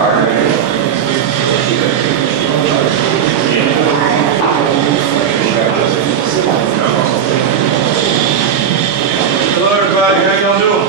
Hello everybody, how y'all doing?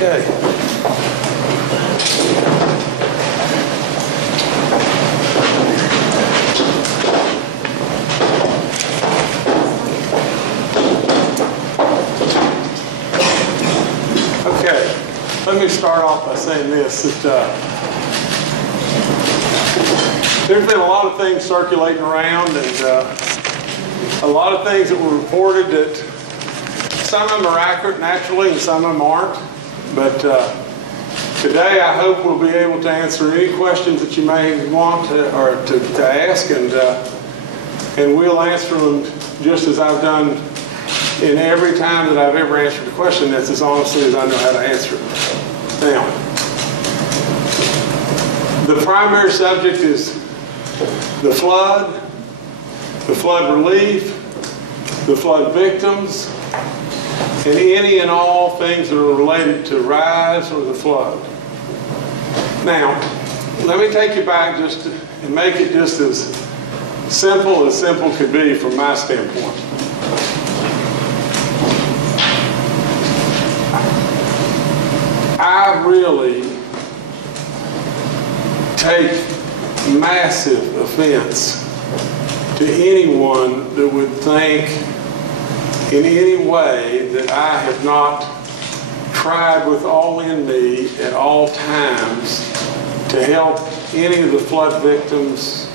Okay. Okay. Let me start off by saying this, that there's been a lot of things circulating around and a lot of things that were reported that some of them are accurate naturally and some of them aren't. But today I hope we'll be able to answer any questions that you may want to ask, and we'll answer them just as I've done in every time that I've ever answered a question. That's as honestly as I know how to answer it. Now, the primary subject is the flood relief, the flood victims, and any and all things that are related to rise or the flood. Now, let me take you back and make it just as simple could be from my standpoint. I really take massive offense to anyone that would think in any way that I have not tried with all in me at all times to help any of the flood victims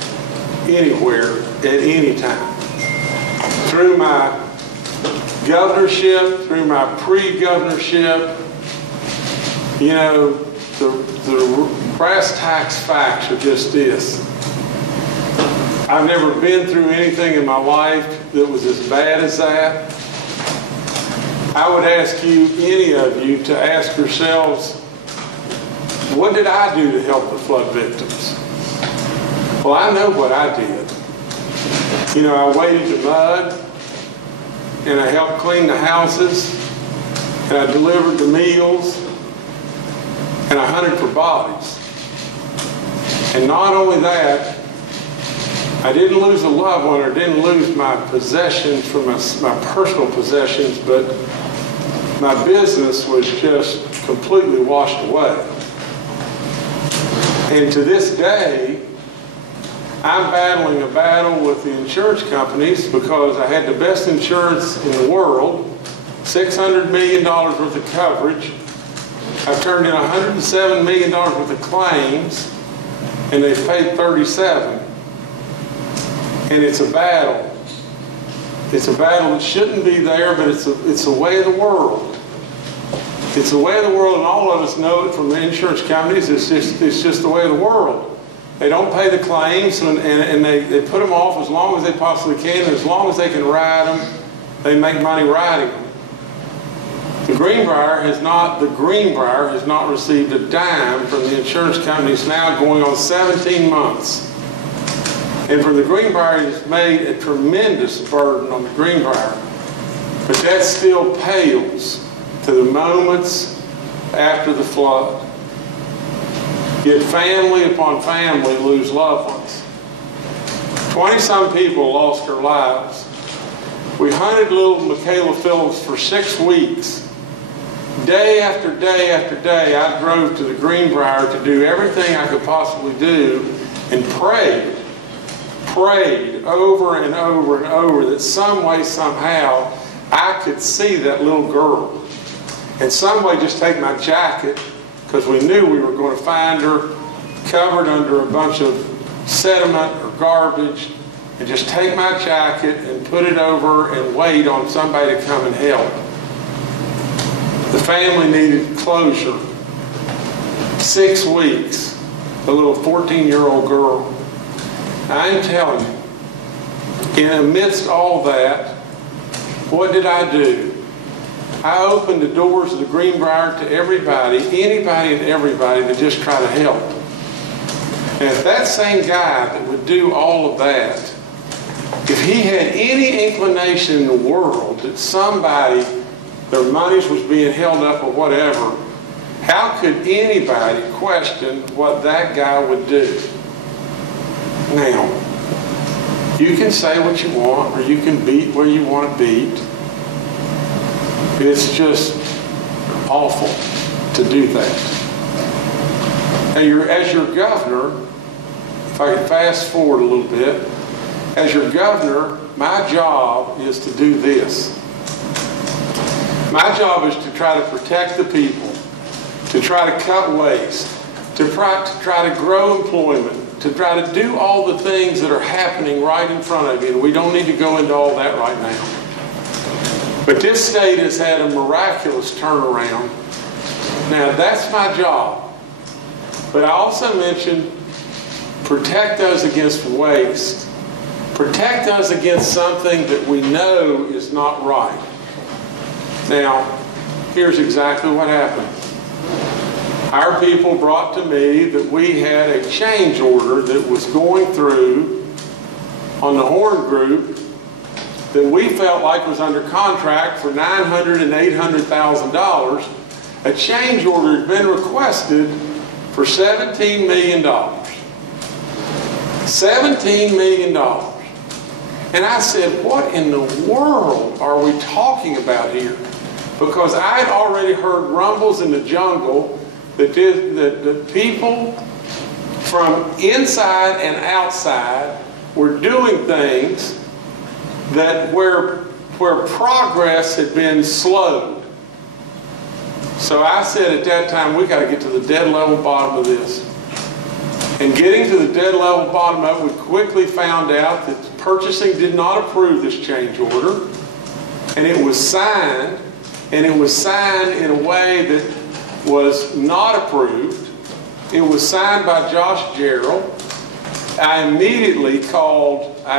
anywhere at any time. Through my governorship, through my pre-governorship, you know, the brass tacks facts are just this. I've never been through anything in my life that was as bad as that. I would ask you, any of you, to ask yourselves, what did I do to help the flood victims? Well, I know what I did. You know, I waded the mud, and I helped clean the houses, and I delivered the meals, and I hunted for bodies. And not only that, I didn't lose a loved one or didn't lose my possessions from my personal possessions, but my business was just completely washed away. And to this day, I'm battling a battle with the insurance companies because I had the best insurance in the world, $600 million worth of coverage. I've turned in $107 million worth of claims, and they've paid 37. And it's a battle. It's a battle that shouldn't be there, but it's the way of the world. It's the way of the world, and all of us know it from the insurance companies. It's just the way of the world. They don't pay the claims, and they put them off as long as they possibly can, and as long as they can ride them, they make money riding them. The Greenbrier has not received a dime from the insurance companies now going on 17 months. And for the Greenbrier, it's made a tremendous burden on the Greenbrier. But that still pales to the moments after the flood. Yet family upon family lose loved ones. 20-some people lost their lives. We hunted little Michaela Phillips for 6 weeks. Day after day after day, I drove to the Greenbrier to do everything I could possibly do and prayed over and over and over that some way, somehow, I could see that little girl. And some way just take my jacket, because we knew we were going to find her covered under a bunch of sediment or garbage, and just take my jacket and put it over and wait on somebody to come and help. The family needed closure. 6 weeks, a little 14-year-old girl. I'm telling you, in amidst all that, what did I do? I opened the doors of the Greenbrier to everybody, anybody and everybody, to just try to help. And if that same guy that would do all of that, if he had any inclination in the world that somebody, their monies was being held up or whatever, how could anybody question what that guy would do? Now, you can say what you want, or you can beat where you want to beat. It's just awful to do that. And as your governor, if I can fast forward a little bit, as your governor, my job is to do this. My job is to try to protect the people, to try to cut waste, to try to grow employment, to try to do all the things that are happening right in front of you. And we don't need to go into all that right now. But this state has had a miraculous turnaround. Now, that's my job. But I also mentioned protect us against waste. Protect us against something that we know is not right. Now, here's exactly what happened. Our people brought to me that we had a change order that was going through on the Horn Group that we felt like was under contract for $900,000 and $800,000. A change order had been requested for $17 million. $17 million. And I said, what in the world are we talking about here? Because I had already heard rumbles in the jungle that the people from inside and outside were doing things that where progress had been slowed. So I said at that time, we got to get to the dead level bottom of this. And getting to the dead level bottom of it, we quickly found out that purchasing did not approve this change order. And it was signed, and it was signed in a way that was not approved. It was signed by Josh Gerald. I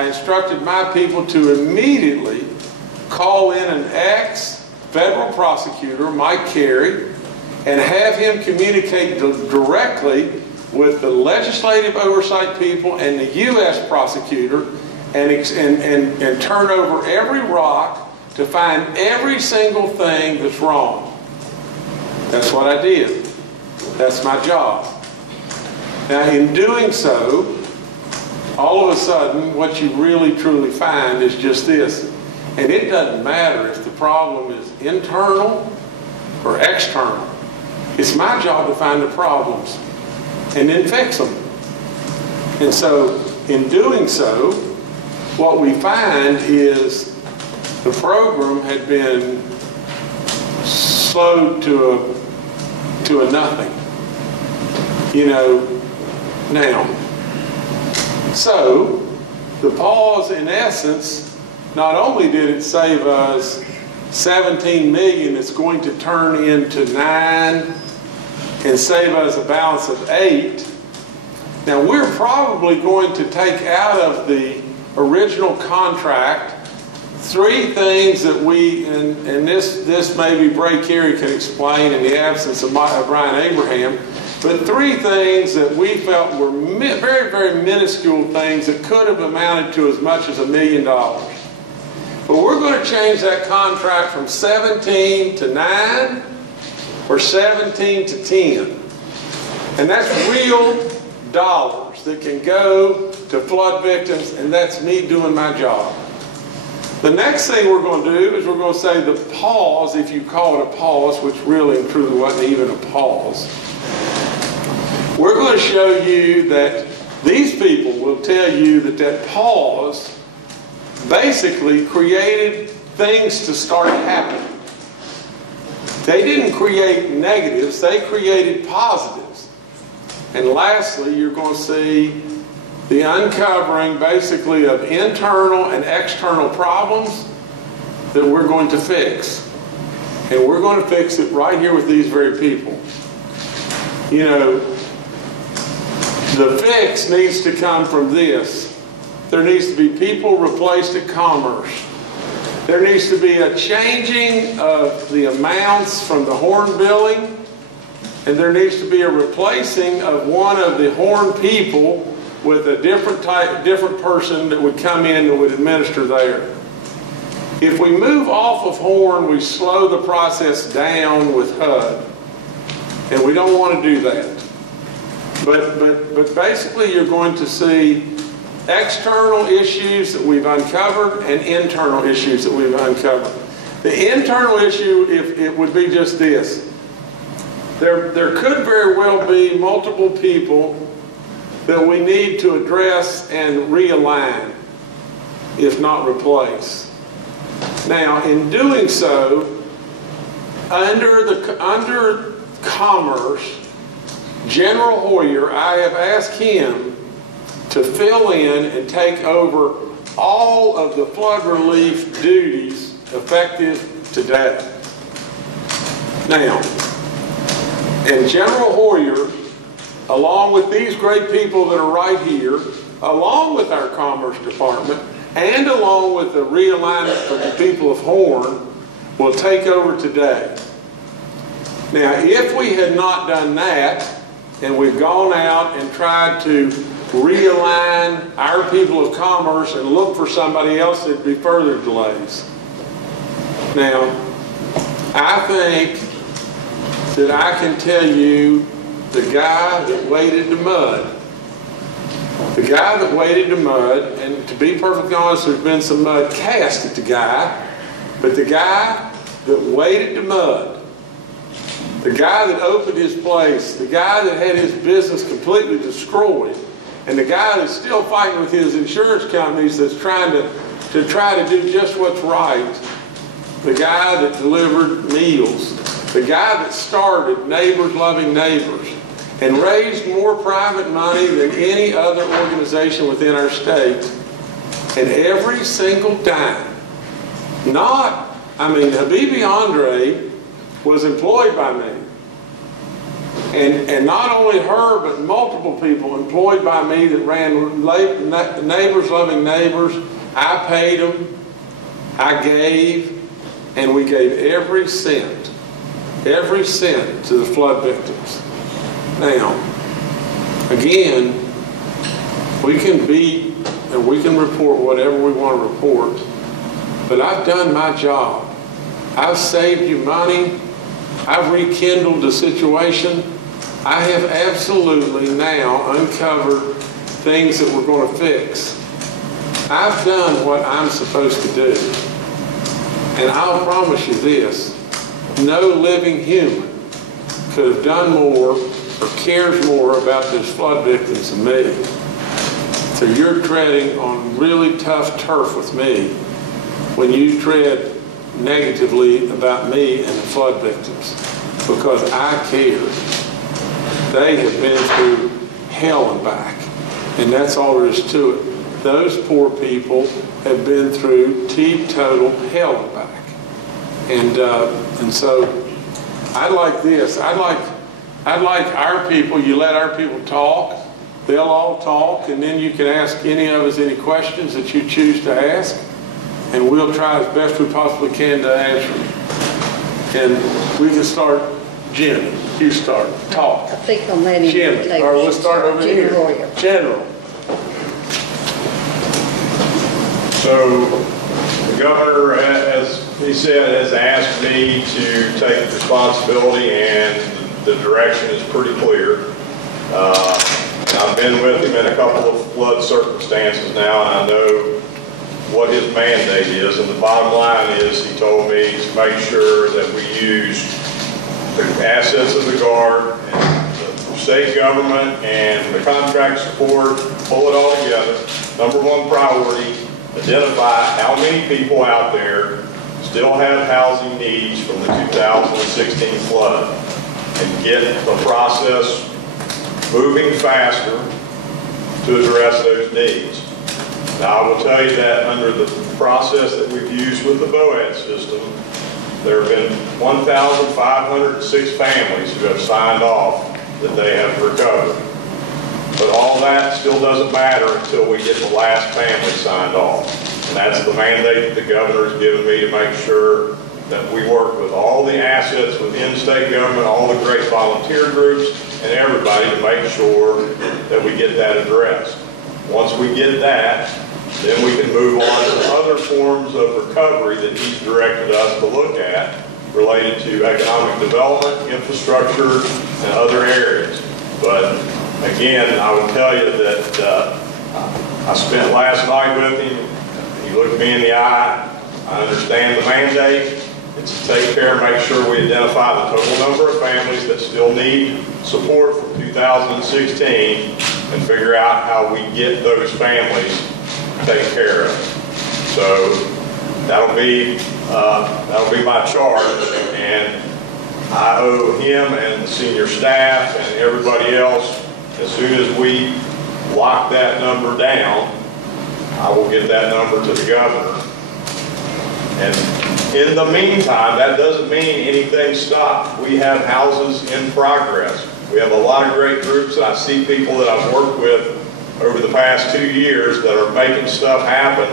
instructed my people to immediately call in an ex-federal prosecutor, Mike Carey, and have him communicate directly with the legislative oversight people and the U.S. prosecutor and turn over every rock to find every single thing that's wrong. That's what I did. That's my job. Now, in doing so, all of a sudden, what you really truly find is just this. And it doesn't matter if the problem is internal or external. It's my job to find the problems and then fix them. And so, in doing so, what we find is the program had been slowed to a nothing. You know, now. So, the pause, in essence, not only did it save us $17 million, it's going to turn into $9 and save us a balance of $8. Now, we're probably going to take out of the original contract 3 things that we, and this maybe Bray Carey can explain in the absence of Brian Abraham, but 3 things that we felt were very, very minuscule things that could have amounted to as much as $1 million. But we're going to change that contract from 17 to 9 or 17 to 10. And that's real dollars that can go to flood victims, and that's me doing my job. The next thing we're going to do is we're going to say the pause, if you call it a pause, which really and truly wasn't even a pause. We're going to show you that these people will tell you that that pause basically created things to start happening. They didn't create negatives, they created positives. And lastly, you're going to see the uncovering basically of internal and external problems that we're going to fix. And we're going to fix it right here with these very people. You know, the fix needs to come from this. There needs to be people replaced at Commerce. There needs to be a changing of the amounts from the horn billing, and there needs to be a replacing of one of the horn people with a different person that would come in that would administer there. If we move off of horn, we slow the process down with HUD, and we don't want to do that. But basically, you're going to see external issues that we've uncovered and internal issues that we've uncovered. The internal issue, if it would be just this. There could very well be multiple people that we need to address and realign, if not replace. Now, in doing so, under Commerce, General Hoyer, I have asked him to fill in and take over all of the flood relief duties effective today. Now, and General Hoyer, along with these great people that are right here, along with our Commerce Department, and along with the realignment for the people of Horn, will take over today. Now, if we had not done that, and we've gone out and tried to realign our people of Commerce and look for somebody else, there'd be further delays. Now, I think that I can tell you the guy that waded the mud. The guy that waded the mud, and to be perfectly honest, there's been some mud cast at the guy, but the guy that waded the mud, the guy that opened his place, the guy that had his business completely destroyed, and the guy that's still fighting with his insurance companies that's trying to do just what's right, the guy that delivered meals, the guy that started Neighbors Loving Neighbors and raised more private money than any other organization within our state, and every single dime, Habibi Andre was employed by me. And not only her, but multiple people employed by me that ran Neighbors Loving Neighbors. I paid them, I gave, and we gave every cent to the flood victims. Now, again, we can beat and we can report whatever we want to report, but I've done my job. I've saved you money. I've rekindled the situation. I have absolutely now uncovered things that we're going to fix. I've done what I'm supposed to do. And I'll promise you this, no living human could have done more or cares more about those flood victims than me. So you're treading on really tough turf with me when you tread negatively about me and the flood victims, because I care. They have been through hell and back, and that's all there is to it. Those poor people have been through teetotal hell and back. And so I like this. I'd like our people, you let our people talk, they'll all talk, and then you can ask any of us any questions that you choose to ask, and we'll try as best we possibly can to answer them. And we can start, Jim, you start, talk. I think I'm letting Jim, or we'll start over here. Hoyer. General. So the governor, as he said, has asked me to take responsibility, and the direction is pretty clear. I've been with him in a couple of flood circumstances now, and I know what his mandate is. And the bottom line is, he told me to make sure that we use the assets of the Guard and the state government and the contract support, pull it all together. Number one priority, identify how many people out there still have housing needs from the 2016 flood and get the process moving faster to address those needs. Now, I will tell you that under the process that we've used with the VOAD system, there have been 1,506 families who have signed off that they have recovered. But all that still doesn't matter until we get the last family signed off. And that's the mandate that the governor has given me to make sure that we work with all the assets within state government, all the great volunteer groups, and everybody to make sure that we get that addressed. Once we get that, then we can move on to other forms of recovery that he's directed us to look at related to economic development, infrastructure, and other areas. But again, I would tell you that I spent last night with him. He looked me in the eye. I understand the mandate. It's to take care and make sure we identify the total number of families that still need support for 2016 and figure out how we get those families taken care of. So that'll be my charge, and I owe him and the senior staff and everybody else, as soon as we lock that number down, I will get that number to the governor. And in the meantime, that doesn't mean anything stopped. We have houses in progress. We have a lot of great groups, and I see people that I've worked with over the past 2 years that are making stuff happen.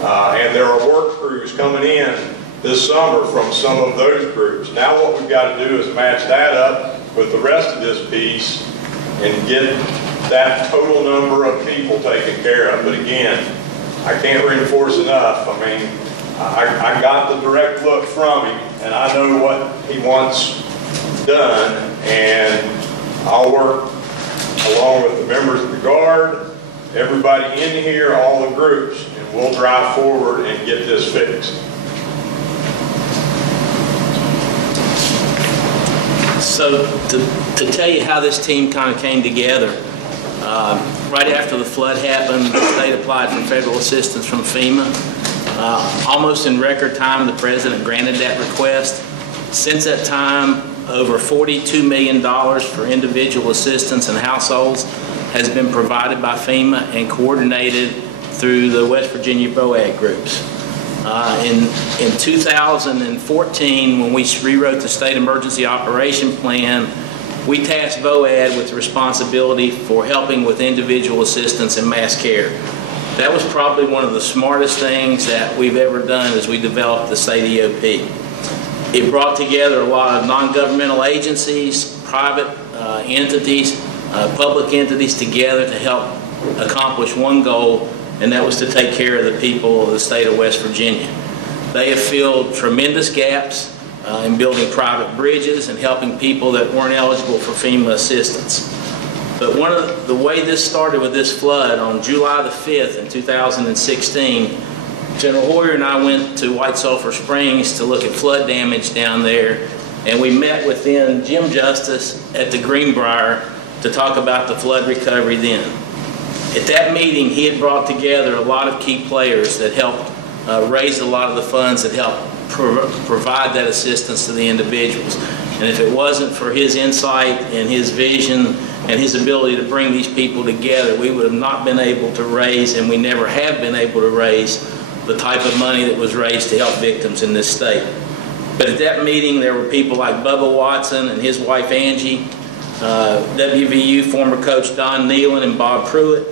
And there are work crews coming in this summer from some of those groups. Now what we've got to do is match that up with the rest of this piece and get that total number of people taken care of. But again, I can't reinforce enough. I mean, I got the direct look from him, and I know what he wants done, and I'll work along with the members of the Guard, everybody in here, all the groups, and we'll drive forward and get this fixed. So to tell you how this team kind of came together, right after the flood happened, the state applied for federal assistance from FEMA. Almost in record time, the president granted that request. Since that time, over $42 million for individual assistance and households has been provided by FEMA and coordinated through the West Virginia VOAD groups. In 2014, when we rewrote the State Emergency Operation Plan, we tasked VOAD with the responsibility for helping with individual assistance and mass care. That was probably one of the smartest things that we've ever done as we developed the state EOP. It brought together a lot of non-governmental agencies, private entities, public entities together to help accomplish one goal, and that was to take care of the people of the state of West Virginia. They have filled tremendous gaps in building private bridges and helping people that weren't eligible for FEMA assistance. But the way this started with this flood, on July the 5th in 2016, General Hoyer and I went to White Sulphur Springs to look at flood damage down there, and we met with then Jim Justice at the Greenbrier to talk about the flood recovery then. At that meeting, he had brought together a lot of key players that helped raise a lot of the funds that helped provide that assistance to the individuals. And if it wasn't for his insight and his vision and his ability to bring these people together, we would have not been able to raise, and we never have been able to raise, the type of money that was raised to help victims in this state. But at that meeting, there were people like Bubba Watson and his wife Angie, WVU former coach Don Nealon and Bob Pruitt,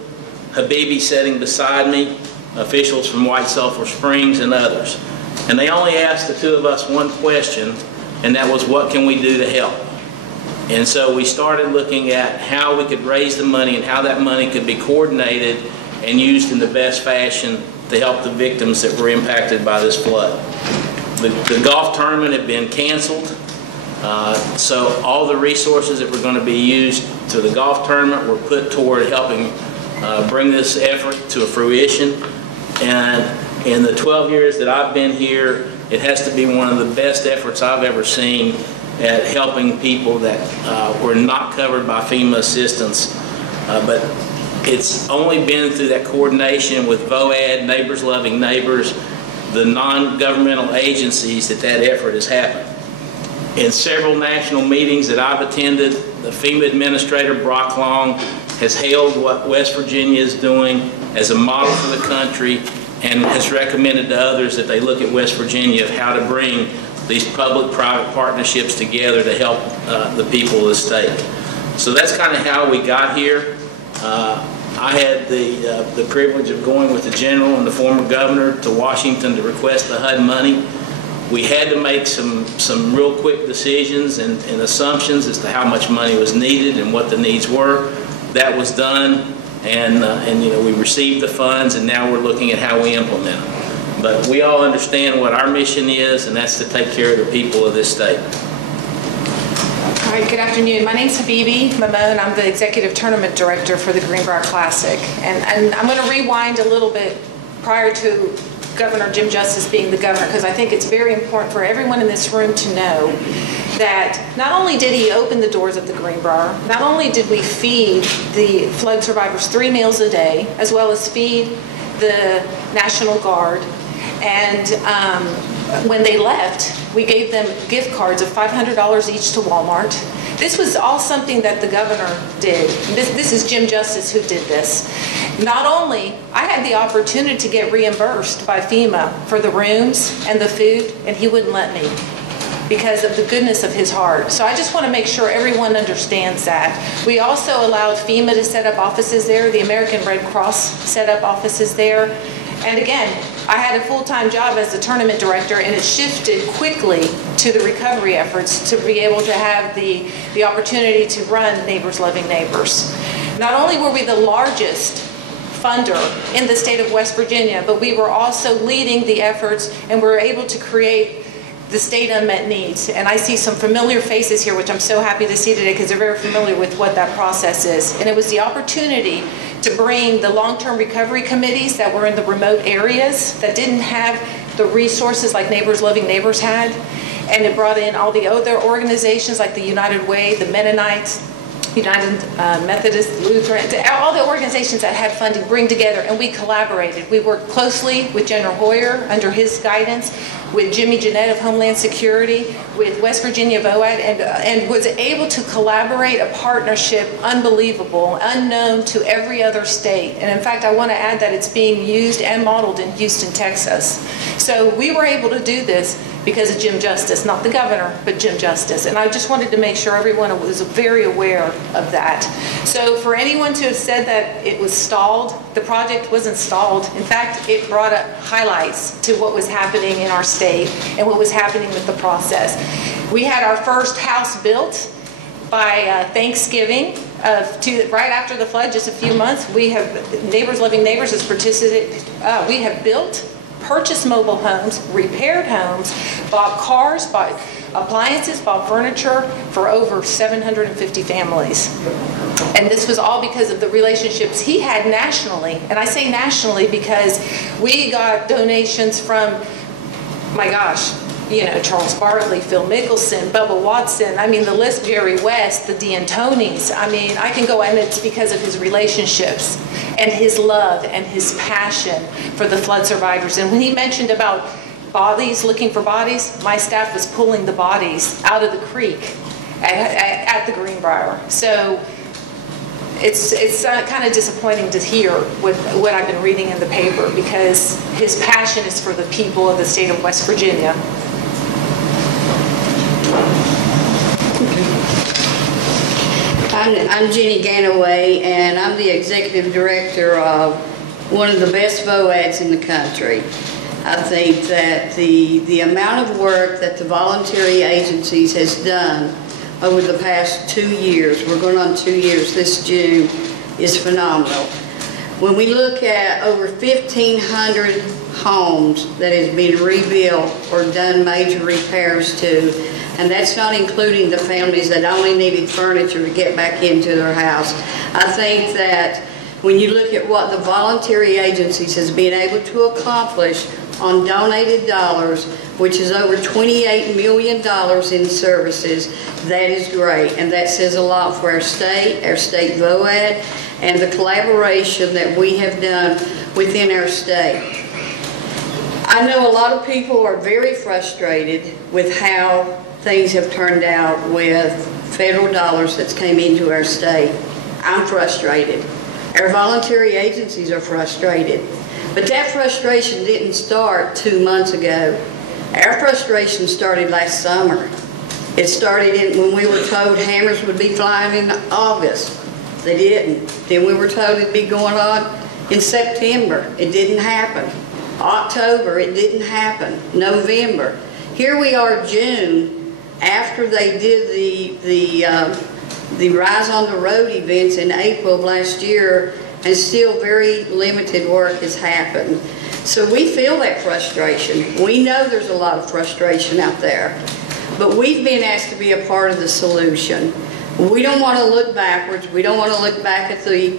Habibi sitting beside me, officials from White Sulphur Springs, and others. And they only asked the two of us one question, and that was, what can we do to help? And so we started looking at how we could raise the money and how that money could be coordinated and used in the best fashion to help the victims that were impacted by this flood. The golf tournament had been canceled, so all the resources that were going to be used to the golf tournament were put toward helping bring this effort to a fruition. And in the 12 years that I've been here, it has to be one of the best efforts I've ever seen at helping people that were not covered by FEMA assistance. But it's only been through that coordination with VOAD, Neighbors Loving Neighbors, the non-governmental agencies, that effort has happened. In several national meetings that I've attended, the FEMA administrator, Brock Long, has hailed what West Virginia is doing as a model for the country and has recommended to others that they look at West Virginia of how to bring these public-private partnerships together to help the people of the state. So that's kind of how we got here. I had the privilege of going with the general and the former governor to Washington to request the HUD money. We had to make some real quick decisions and assumptions as to how much money was needed and what the needs were. That was done, and you know, we received the funds, and now we're looking at how we implement them. But we all understand what our mission is, and that's to take care of the people of this state. All right, good afternoon. My name's Habibi Mamone. I'm the Executive Tournament Director for the Greenbrier Classic. And I'm going to rewind a little bit prior to Governor Jim Justice being the governor, because I think it's very important for everyone in this room to know that not only did he open the doors of the Greenbrier, not only did we feed the flood survivors 3 meals a day, as well as feed the National Guard, and when they left, we gave them gift cards of $500 each to Walmart. This was all something that the governor did. This is Jim Justice who did this. Not only, I had the opportunity to get reimbursed by FEMA for the rooms and the food, and he wouldn't let me because of the goodness of his heart. So I just want to make sure everyone understands that. We also allowed FEMA to set up offices there. The American Red Cross set up offices there. And again, I had a full-time job as the tournament director, and it shifted quickly to the recovery efforts to be able to have the opportunity to run Neighbors Loving Neighbors. Not only were we the largest funder in the state of West Virginia, but we were also leading the efforts, and we were able to create the state unmet needs. And I see some familiar faces here, which I'm so happy to see today because they're very familiar with what that process is. And it was the opportunity to bring the long-term recovery committees that were in the remote areas that didn't have the resources like Neighbors Loving Neighbors had. And it brought in all the other organizations like the United Way, the Mennonites, United Methodist, Lutheran, all the organizations that had funding bring together, and we collaborated. We worked closely with General Hoyer under his guidance, with Jimmy Jeanette of Homeland Security, with West Virginia VOAD, and was able to collaborate a partnership unbelievable, unknown to every other state. And in fact, I want to add that it's being used and modeled in Houston, Texas. So we were able to do this because of Jim Justice, not the governor, but Jim Justice. And I just wanted to make sure everyone was very aware of that. So for anyone to have said that it was stalled, the project wasn't stalled. In fact, it brought up highlights to what was happening in our state and what was happening with the process. We had our first house built by Thanksgiving right after the flood, just a few months. We have, Neighbors Loving Neighbors has participated. We have built, purchased mobile homes, repaired homes, bought cars, bought appliances, bought furniture for over 750 families. And this was all because of the relationships he had nationally. And I say nationally because we got donations from, my gosh, you know, Charles Bartley, Phil Mickelson, Bubba Watson, I mean, the list, Jerry West, the D'Antonis. I mean, I can go, and it's because of his relationships and his love and his passion for the flood survivors. And when he mentioned about bodies, looking for bodies, my staff was pulling the bodies out of the creek at the Greenbrier. So it's kind of disappointing to hear what I've been reading in the paper, because his passion is for the people of the state of West Virginia. I'm Jenny Ganaway, and I'm the executive director of one of the best VOADs in the country. I think that the amount of work that the voluntary agencies has done over the past 2 years, we're going on 2 years this June, is phenomenal. When we look at over 1,500 homes that has been rebuilt or done major repairs to, and that's not including the families that only needed furniture to get back into their house. I think that when you look at what the voluntary agencies has been able to accomplish on donated dollars, which is over $28 million in services, that is great. And that says a lot for our state VOAD, and the collaboration that we have done within our state. I know a lot of people are very frustrated with how things have turned out with federal dollars that's came into our state. I'm frustrated. Our voluntary agencies are frustrated. But that frustration didn't start 2 months ago. Our frustration started last summer. It started when we were told hammers would be flying in August. They didn't. Then we were told it'd be going on in September. It didn't happen. October, it didn't happen. November. Here we are, June, after they did the Rise on the Road events in April of last year, and still very limited work has happened. So we feel that frustration. We know there's a lot of frustration out there, but we've been asked to be a part of the solution. We don't want to look backwards. We don't want to look back at the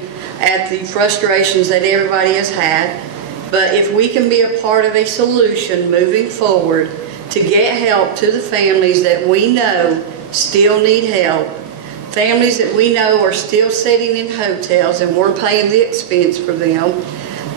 frustrations that everybody has had, but if we can be a part of a solution moving forward to get help to the families that we know still need help, families that we know are still sitting in hotels and we're paying the expense for them,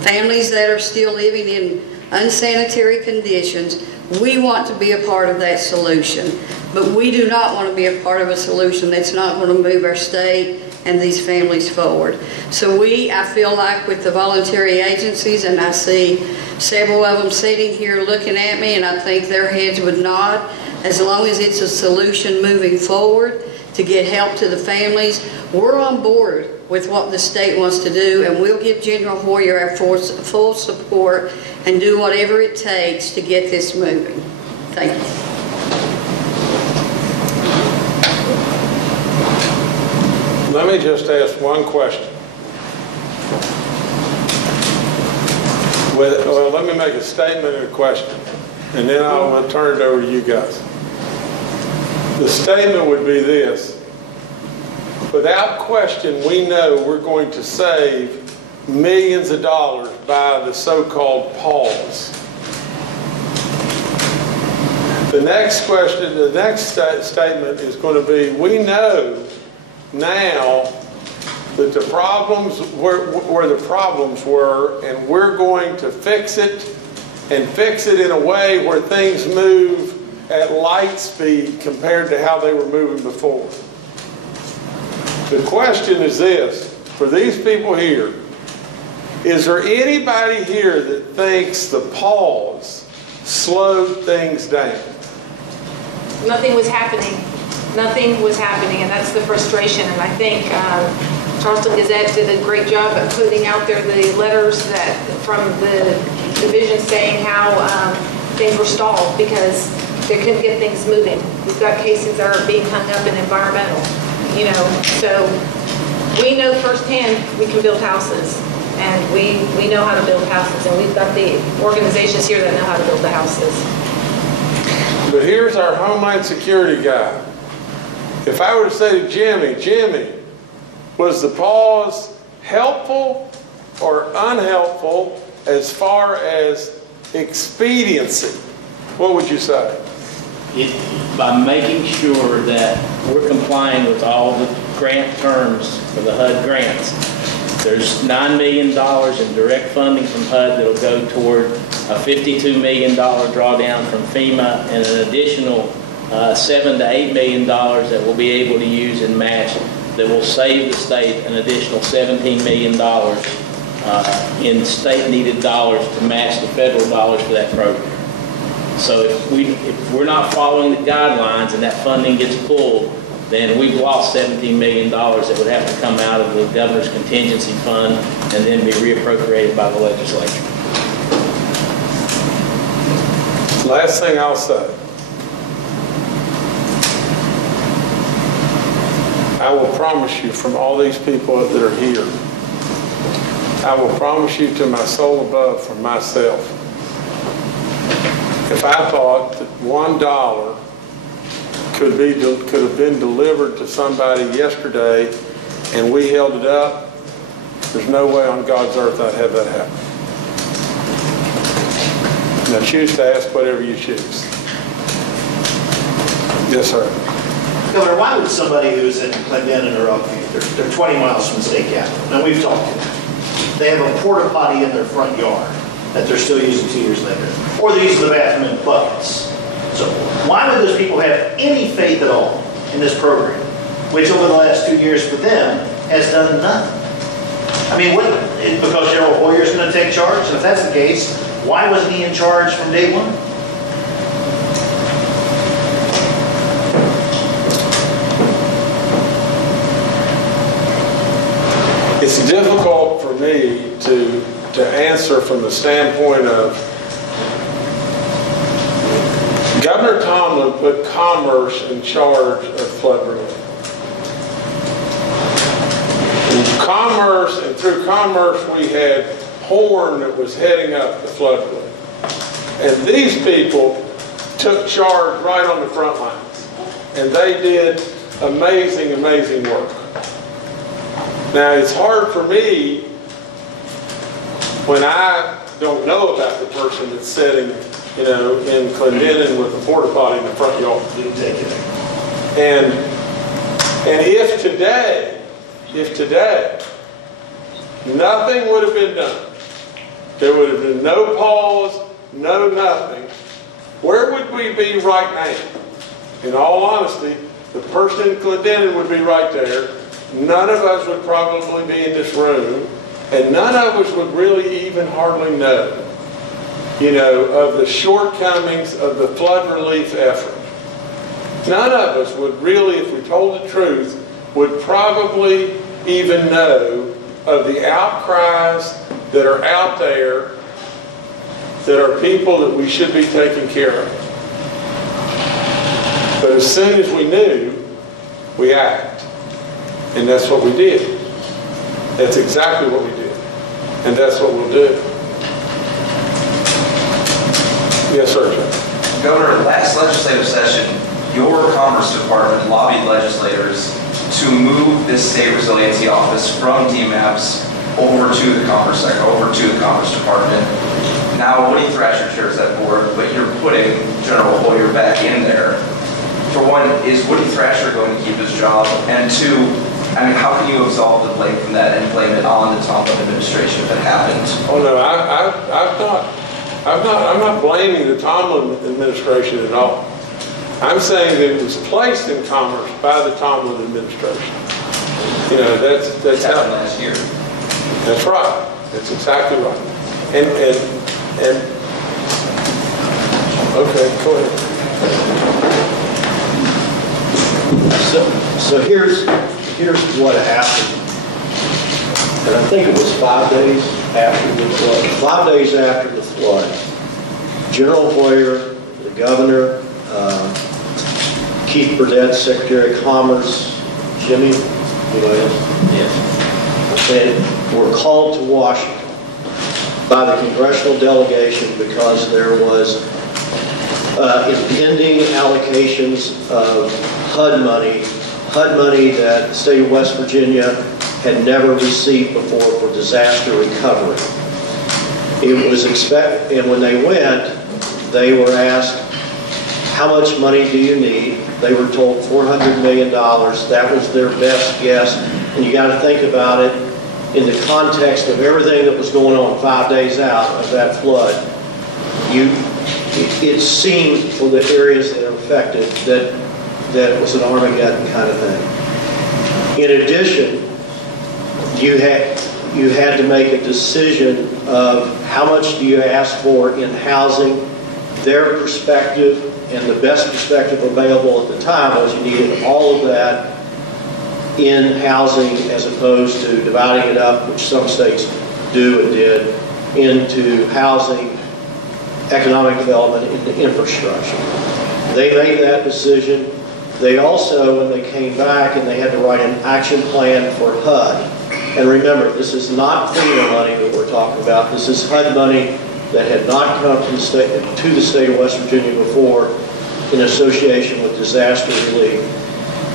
families that are still living in unsanitary conditions, we want to be a part of that solution. But we do not want to be a part of a solution that's not going to move our state and these families forward. So I feel like with the voluntary agencies, and I see several of them sitting here looking at me, and I think their heads would nod, as long as it's a solution moving forward to get help to the families, we're on board with what the state wants to do, and we'll give General Hoyer our full support and do whatever it takes to get this moving. Thank you. Let me just ask one question. Well, let me make a statement and a question, and then I'll turn it over to you guys. The statement would be this: without question, we know we're going to save millions of dollars by the so-called pause. The next question, the next statement is going to be, we know now that the problems where the problems were, and we're going to fix it, and fix it in a way where things move at light speed compared to how they were moving before. The question is this, for these people here, is there anybody here that thinks the pause slowed things down? Nothing was happening. Nothing was happening, and that's the frustration. And I think Charleston Gazette did a great job of putting out there the letters that from the division saying how things were stalled because they couldn't get things moving. We've got cases that are being hung up in environmental, so we know firsthand we can build houses, and we know how to build houses, and we've got the organizations here that know how to build the houses. But here's our Homeland Security guy. If I were to say to Jimmy, was the pause helpful or unhelpful as far as expediency? What would you say? By making sure that we're complying with all the grant terms for the HUD grants. There's $9 million in direct funding from HUD that'll go toward a $52 million drawdown from FEMA, and an additional $7 to $8 million that we'll be able to use in match that will save the state an additional $17 million in state-needed dollars to match the federal dollars for that program. So if we're not following the guidelines and that funding gets pulled, then we've lost $17 million that would have to come out of the governor's contingency fund and then be reappropriated by the legislature. Last thing I'll say. I will promise you from all these people that are here, I will promise you to my soul above from myself, if I thought that $1 could have been delivered to somebody yesterday and we held it up, there's no way on God's earth I'd have that happen. Now choose to ask whatever you choose. Yes, sir. Governor, why would somebody who's in Clendenin or Oakview, they're 20 miles from the state capitol, now we've talked to them, they have a porta potty in their front yard that they're still using 2 years later, or they're using the bathroom in buckets. So why would those people have any faith at all in this program, which over the last 2 years for them has done nothing. I mean, what, because General Hoyer's going to take charge? And if that's the case, why wasn't he in charge from day one? It's difficult for me to answer from the standpoint of Governor Tomlin put Commerce in charge of flood relief. Commerce, and through Commerce we had Horn that was heading up the flood relief. And these people took charge right on the front lines. And they did amazing, amazing work. Now, it's hard for me when I don't know about the person that's sitting, you know, in Clendenin with a porta potty in the front yard. Didn't take it. And if today, nothing would have been done, there would have been no pause, no nothing, where would we be right now? In all honesty, the person in Clendenin would be right there. None of us would probably be in this room, and none of us would really even hardly know, you know, of the shortcomings of the flood relief effort. None of us would really, if we told the truth, would probably even know of the outcries that are out there that are people that we should be taking care of. But as soon as we knew, we act. And that's what we did. That's exactly what we did. And that's what we'll do. Yes, sir. Governor, last legislative session, your Commerce Department lobbied legislators to move this state resiliency office from DMAPS over to the Commerce Department. Now Woody Thrasher chairs that board, but you're putting General Hoyer back in there. For one, is Woody Thrasher going to keep his job? And two, I mean, how can you absolve the blame from that and blame it on the Tomlin administration if it happened? Oh no, I'm not blaming the Tomlin administration at all. I'm saying that it was placed in Commerce by the Tomlin administration. You know, that's how. Last year. That's right. That's exactly right. And okay, go ahead. So here's what happened. And I think it was 5 days after the flood. 5 days after the flood, General Hoyer, the governor, Keith Burdett, Secretary of Commerce, Jimmy, you know him? Yes. And were called to Washington by the congressional delegation because there was impending allocations of HUD money that the state of West Virginia had never received before for disaster recovery. It was expected, and when they went, they were asked, how much money do you need? They were told $400 million. That was their best guess. And you got to think about it in the context of everything that was going on 5 days out of that flood. It seemed for the areas that are affected that it was an Armageddon kind of thing. In addition, you had to make a decision of how much do you ask for in housing. Their perspective and the best perspective available at the time was you needed all of that in housing as opposed to dividing it up, which some states do and did, into housing, economic development, into infrastructure. They made that decision. They also, when they came back and they had to write an action plan for HUD, and remember, this is not FEMA money that we're talking about. This is HUD money that had not come to the state of West Virginia before in association with disaster relief.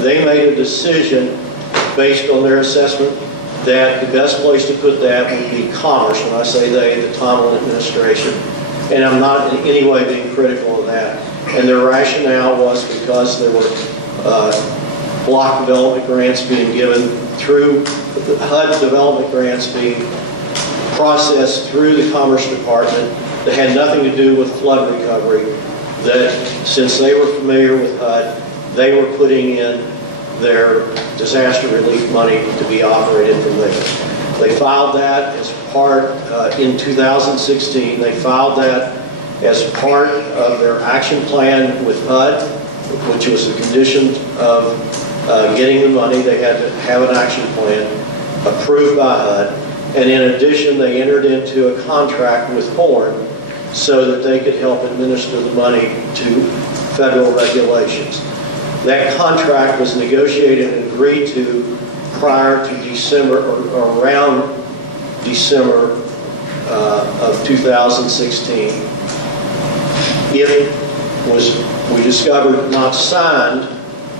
They made a decision based on their assessment that the best place to put that would be Commerce. When I say they, the Tomlin administration. And I'm not in any way being critical of that. And their rationale was because there were block development grants being given through the HUD development grants being processed through the Commerce Department that had nothing to do with flood recovery, that since they were familiar with HUD, they were putting in their disaster relief money to be operated from there. They filed that as part, in 2016, they filed that as part of their action plan with HUD, which was the condition of getting the money. They had to have an action plan approved by HUD. And in addition, they entered into a contract with Horn so that they could help administer the money to federal regulations. That contract was negotiated and agreed to prior to December, or around December of 2016. It was, we discovered, not signed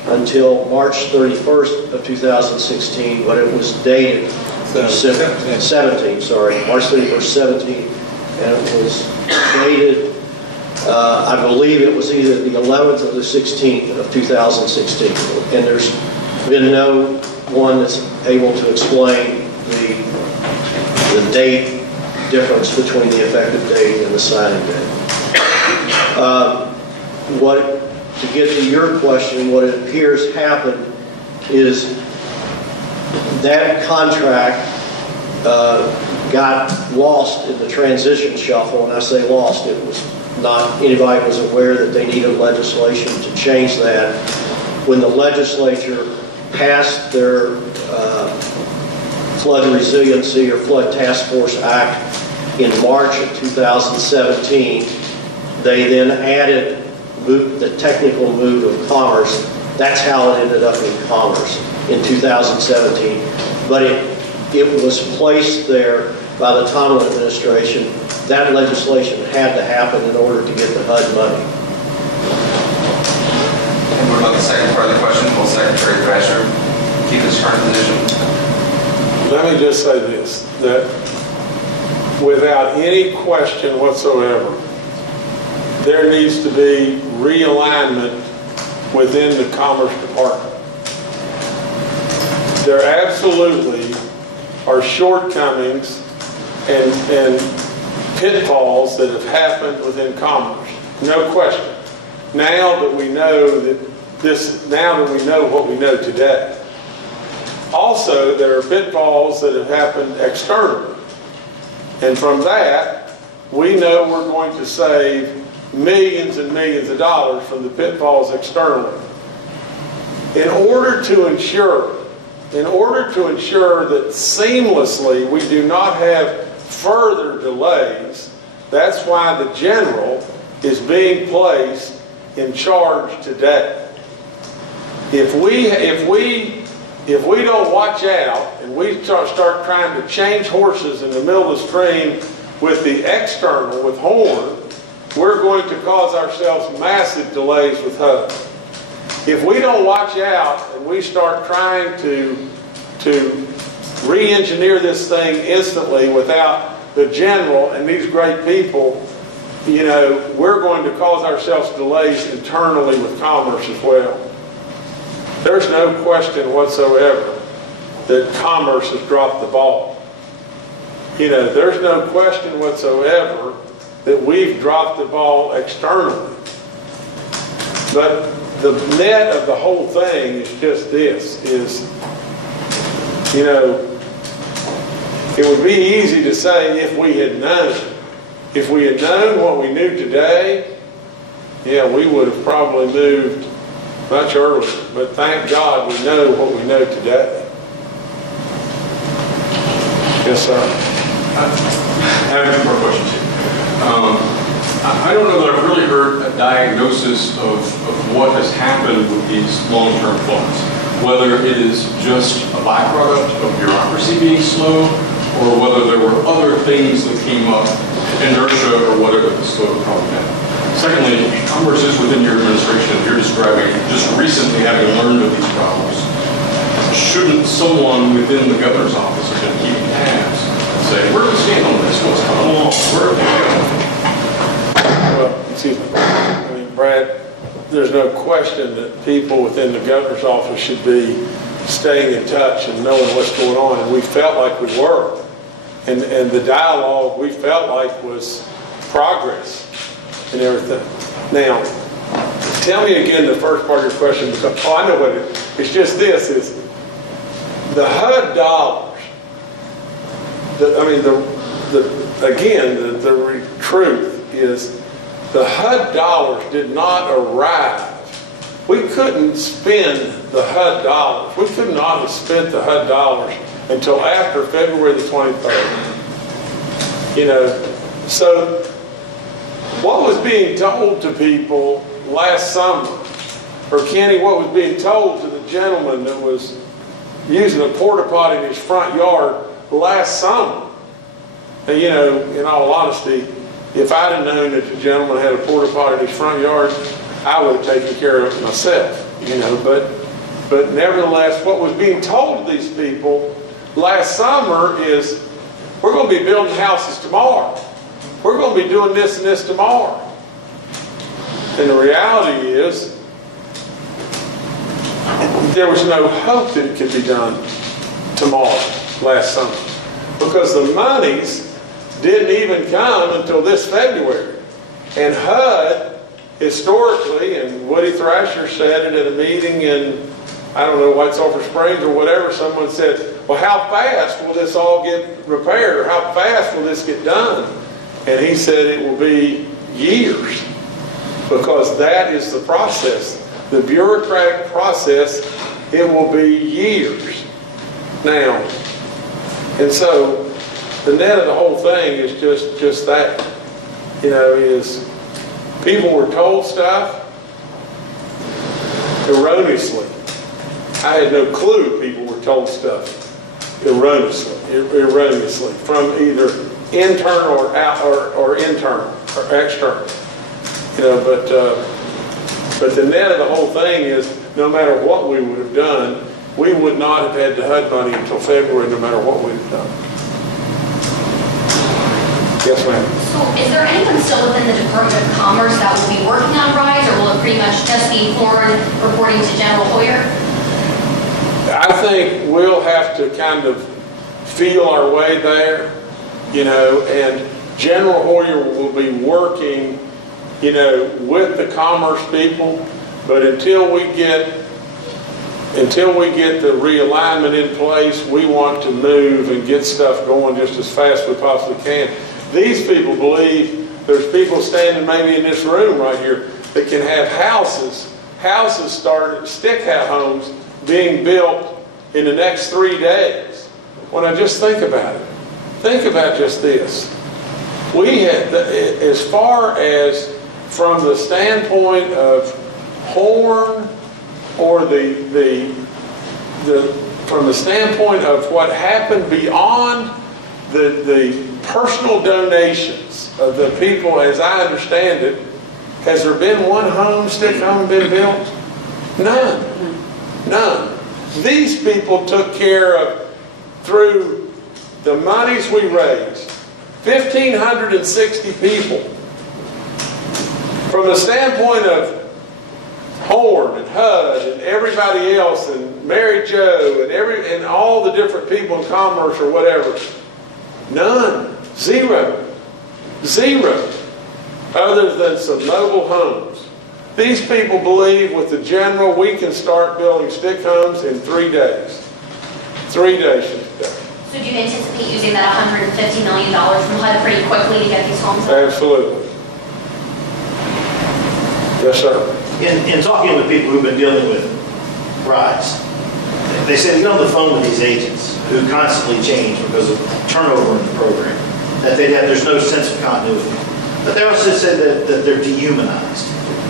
until March 31st of 2016, but it was dated 17, sorry, March 31st, 17, and it was dated, I believe it was either the 11th or the 16th of 2016, and there's been no one that's able to explain the date difference between the effective date and the signing date. To get to your question, what it appears happened is that contract got lost in the transition shuffle, and I say lost, it was not, anybody was aware that they needed legislation to change that. When the legislature passed their Flood Resiliency or Flood Task Force Act in March of 2017, they then added the technical move of Commerce. That's how it ended up in Commerce in 2017. But it was placed there by the Tomlin administration. That legislation had to happen in order to get the HUD money. And what about the second part of the question? Will Secretary Thrasher keep his current position? Let me just say this, that without any question whatsoever, there needs to be realignment within the Commerce Department. There absolutely are shortcomings and pitfalls that have happened within Commerce. No question. Now that we know what we know today. Also, there are pitfalls that have happened externally. And from that, we know we're going to save millions and millions of dollars from the pitfalls externally. In order to ensure that seamlessly we do not have further delays, that's why the general is being placed in charge today. If we don't watch out and we start trying to change horses in the middle of the stream with the external, with Horn, we're going to cause ourselves massive delays with HUD. If we don't watch out and we start trying to re-engineer this thing instantly without the general and these great people, you know, we're going to cause ourselves delays internally with Commerce as well. There's no question whatsoever that Commerce has dropped the ball. You know, there's no question whatsoever that we've dropped the ball externally. But the net of the whole thing is just this, is, you know, it would be easy to say if we had known. If we had known what we knew today, yeah, we would have probably moved much earlier. But thank God we know what we know today. Yes, sir. I have two more questions here. I don't know that I've really heard a diagnosis of what has happened with these long-term floods. Whether it is just a byproduct of bureaucracy being slow, or whether there were other things that came up, inertia or whatever the slow problem had. Secondly, Commerce is within your administration, you're describing just recently having learned of these problems. Shouldn't someone within the governor's office have been keeping tabs and say, where do we stand on this? What's coming along? Where are we going? Well, excuse me. I mean, Brad, there's no question that people within the governor's office should be staying in touch and knowing what's going on, and we felt like we were. And the dialogue we felt like was progress and everything. Now, tell me again the first part of your question, because I know what it is. It's just this, is the HUD dollars, the truth is the HUD dollars did not arrive. We couldn't spend the HUD dollars. We could not have spent the HUD dollars until after February the 23rd. So what was being told to people last summer, or Kenny, what was being told to the gentleman that was using a porta potty in his front yard last summer, and in all honesty, if I'd have known that the gentleman had a porta potty in his front yard, I would have taken care of it myself, but nevertheless, what was being told to these people last summer is, we're going to be building houses tomorrow. We're going to be doing this and this tomorrow. And the reality is, there was no hope that it could be done tomorrow, last summer, because the monies didn't even come until this February. And HUD, historically, and Woody Thrasher said it at a meeting in, I don't know, White Sulphur Springs or whatever, someone said, well, how fast will this all get repaired, or how fast will this get done? And he said it will be years, because that is the process. The bureaucratic process, it will be years. Now, and so the net of the whole thing is just that, is people were told stuff erroneously. I had no clue people were told stuff erroneously from either internal or internal or external. But the net of the whole thing is, no matter what we would have done, we would not have had the HUD money until February, no matter what we'd have done. Yes, ma'am. So is there anyone still within the Department of Commerce that will be working on RISE, or will it pretty much just be Horn reporting to General Hoyer? I think we'll have to kind of feel our way there, and General Hoyer will be working, with the Commerce people, but until we get the realignment in place, we want to move and get stuff going just as fast as we possibly can. These people believe, there's people standing maybe in this room right here that can have houses started, stick homes being built in the next 3 days. When I just think about it, think about just this. We had, as far as from the standpoint of Horn, or from the standpoint of what happened beyond the personal donations of the people, as I understand it, has there been one stick home been built? None. These people took care of, through the monies we raised, 1,560 people. From the standpoint of Horn and HUD and everybody else, and Mary Jo and all the different people in Commerce or whatever, none, zero, other than some mobile homes. These people believe with the General we can start building stick homes in 3 days. 3 days should be done. So do you anticipate using that $150 million from HUD pretty quickly to get these homes done? Absolutely. Yes, sir. In talking with people who've been dealing with RISE, they say they get on the phone with these agents who constantly change because of turnover in the program, that there's no sense of continuity. But they also said that they're dehumanized,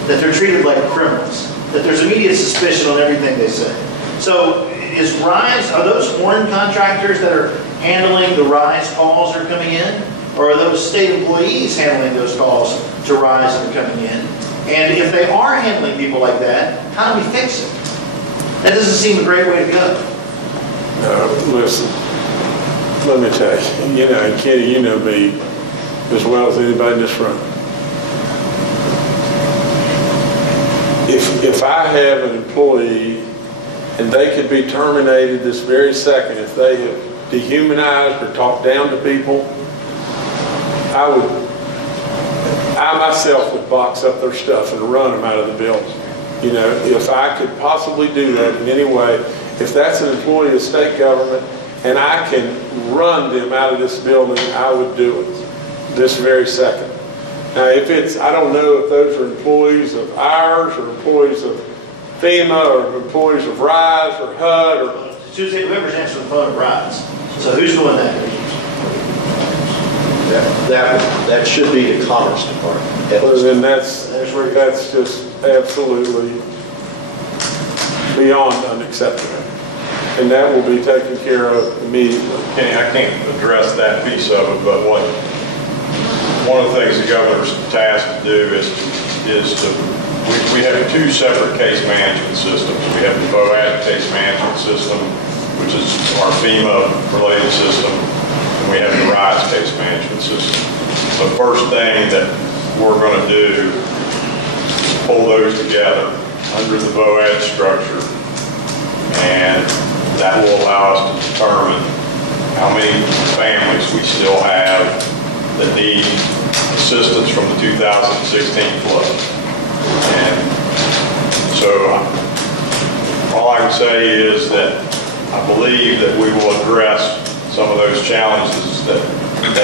that they're treated like criminals, that there's immediate suspicion on everything they say. So is RISE, are those foreign contractors that are handling the RISE calls that are coming in? Or are those state employees handling those calls to RISE that are coming in? And if they are handling people like that, how do we fix it? That doesn't seem a great way to go. No, listen, let me tell you, and Kenny, you know me as well as anybody in this room. If I have an employee and they could be terminated this very second if they have dehumanized or talked down to people, I myself would box up their stuff and run them out of the building. You know, if I could possibly do that in any way, if that's an employee of state government and I can run them out of this building, I would do it this very second. Now, if it's, I don't know if those are employees of ours or employees of FEMA or employees of RISE or HUD or... Tuesday, whoever's answering the phone at RISE. So who's doing that? That should be the Commerce Department. Well, then that's just absolutely beyond unacceptable. And that will be taken care of immediately. I can't address that piece of it, but one of the things the governor's tasked to do is we have two separate case management systems. We have the VOAD case management system, which is our FEMA-related system, and we have the RISE case management system. The first thing that we're going to do is pull those together under the VOAD structure, and that will allow us to determine how many families we still have that need assistance from the 2016 flood. And so all I can say is that I believe that we will address some of those challenges that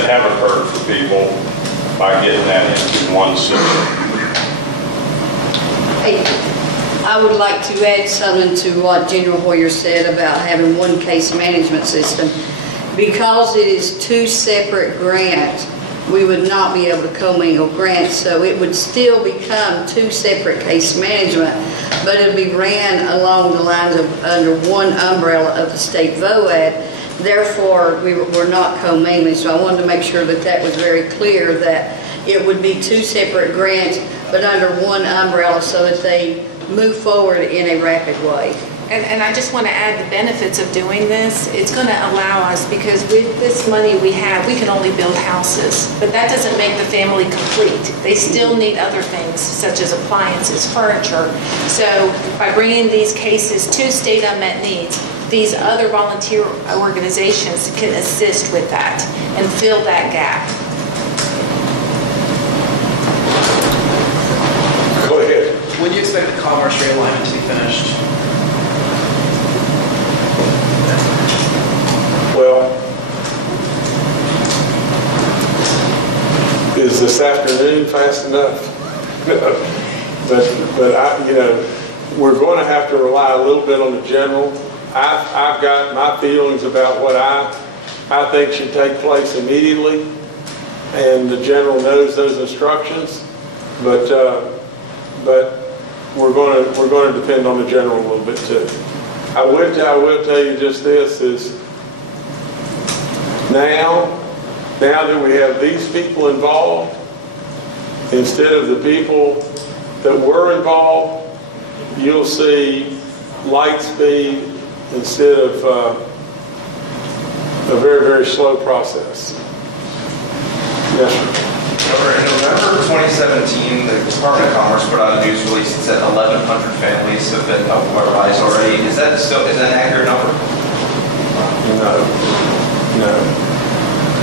have occurred for people by getting that into one system. Hey, I would like to add something to what General Hoyer said about having one case management system. Because it is two separate grants, we would not be able to commingle grants, so it would still become two separate case management, but it would be ran along the lines of under one umbrella of the state VOAD. Therefore, we're not commingling, so I wanted to make sure that that was very clear, that it would be two separate grants, but under one umbrella so that they move forward in a rapid way. And I just want to add the benefits of doing this. It's going to allow us, because with this money we have, we can only build houses, but that doesn't make the family complete. They still need other things, such as appliances, furniture. So by bringing these cases to state unmet needs, these other volunteer organizations can assist with that and fill that gap. Go ahead. When do you expect the Commerce realignment to be finished? Well, is this afternoon fast enough? but I, you know, we're going to have to rely a little bit on the general. I've got my feelings about what I think should take place immediately, and the general knows those instructions. But we're going to depend on the general a little bit too. I will tell you just this is. Now that we have these people involved, instead of the people that were involved, you'll see light speed instead of a very, very slow process. Yes, sir. In November 2017, the Department of Commerce put out a news release that said 1,100 families have been helped by RISE already. Is that an accurate number? No.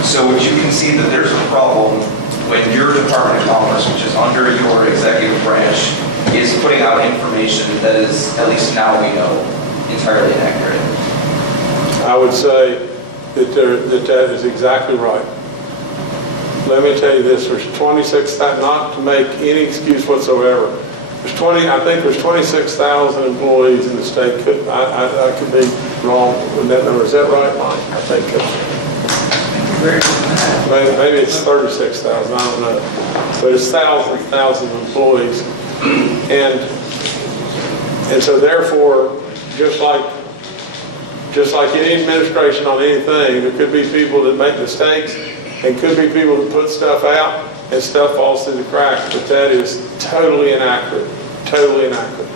So would you concede that there's a problem when your Department of Commerce, which is under your executive branch, is putting out information that is, at least now we know, entirely inaccurate? I would say that is exactly right. Let me tell you this, there's 26,000, not to make any excuse whatsoever, I think there's 26,000 employees in the state. I could be wrong with that number. Is that right, Mike? I think maybe it's 36,000. I don't know, but it's thousands of employees, and so therefore, just like any administration on anything, there could be people that make mistakes, and could be people that put stuff out, and stuff falls through the cracks, but that is totally inaccurate. Totally inaccurate.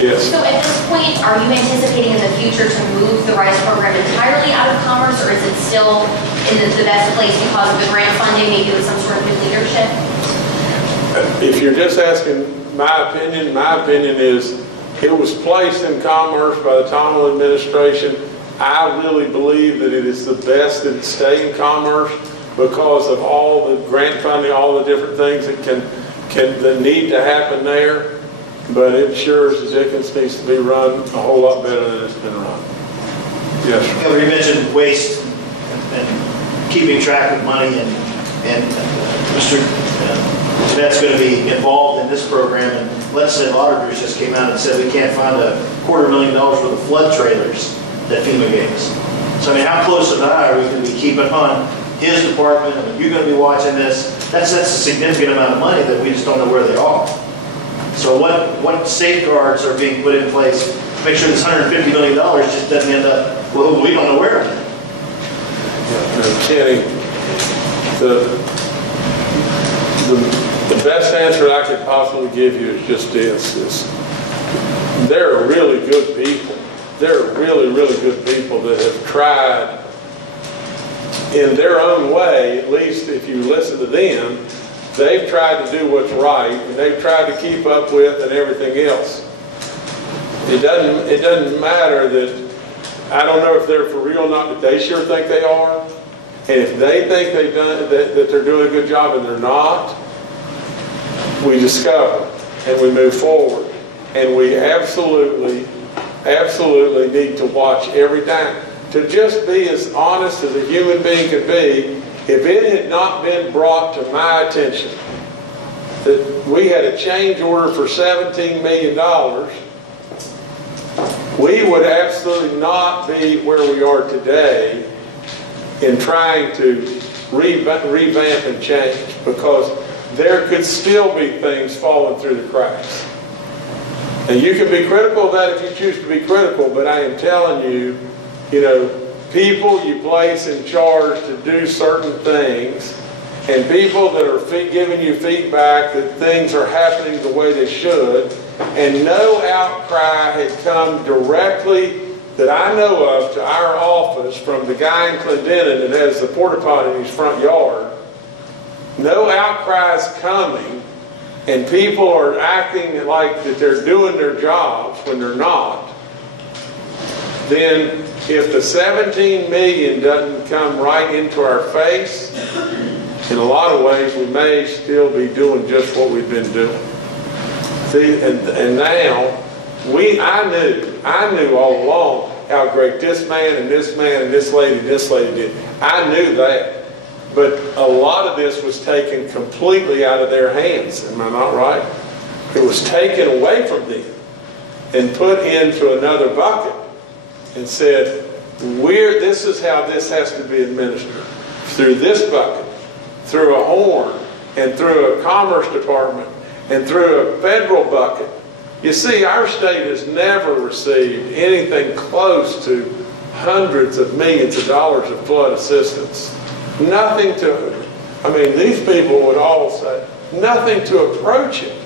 Yes. So at this point, are you anticipating in the future to move the RISE program entirely out of Commerce, or is it still in the best place because of the grant funding, maybe with some sort of new leadership? If you're just asking my opinion is it was placed in Commerce by the Tomlin administration. I really believe that it is the best that it stay in Commerce because of all the grant funding, all the different things that need to happen there. but it sure as Dickens needs to be run a whole lot better than it's been run. Yes, sir. Governor, you mentioned waste and keeping track of money, and Mr. Tibet's going to be involved in this program, and legislative auditors just came out and said we can't find $250,000 worth of flood trailers that FEMA gave us. So I mean, how close of an eye are we going to be keeping on his department? I mean, you're going to be watching this. That's a significant amount of money that we just don't know where they are. So what safeguards are being put in place to make sure this $150 million just doesn't end up, well, we don't know where. Kenny, the best answer I could possibly give you is just this: there are really good people. There are really, really good people that have tried in their own way, at least if you listen to them, they've tried to do what's right, and they've tried to keep up with and everything else. It doesn't matter that, I don't know if they're for real or not, but they sure think they are. And if they think that they're doing a good job and they're not, we discover and we move forward. And we absolutely need to watch every time. To just be as honest as a human being could be, if it had not been brought to my attention that we had a change order for $17 million, we would absolutely not be where we are today in trying to revamp and change, because there could still be things falling through the cracks. And you can be critical of that if you choose to be critical, but I am telling you, people you place in charge to do certain things, and people that are giving you feedback that things are happening the way they should, and no outcry had come directly that I know of to our office from the guy in Clendenin that has the porta potty in his front yard. No outcries coming, and people are acting like that they're doing their jobs when they're not. Then if the $17 million doesn't come right into our face, in a lot of ways we may still be doing just what we've been doing. See, and now I knew all along how great this man and this man and this lady did. I knew that. But a lot of this was taken completely out of their hands. Am I not right? It was taken away from them and put into another bucket and said, this is how this has to be administered. Through this bucket, through a horn, and through a commerce department, and through a federal bucket. You see, our state has never received anything close to hundreds of millions of dollars of flood assistance. Nothing these people would all say, nothing to approach it.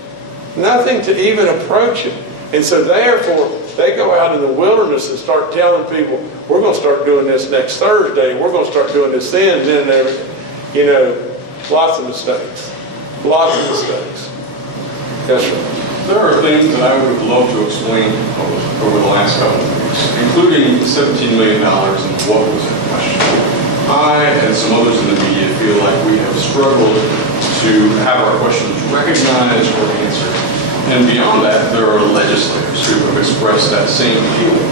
Nothing to even approach it. And so therefore, they go out in the wilderness and start telling people, we're going to start doing this next Thursday, we're going to start doing this then, and then everything. Lots of mistakes. Lots of mistakes. Yes, sir. There are things that I would have loved to explain over the last couple of weeks, including the $17 million and what was in question. I and some others in the media feel like we have struggled to have our questions recognized or answered. And beyond that, there are legislators who have expressed that same feeling.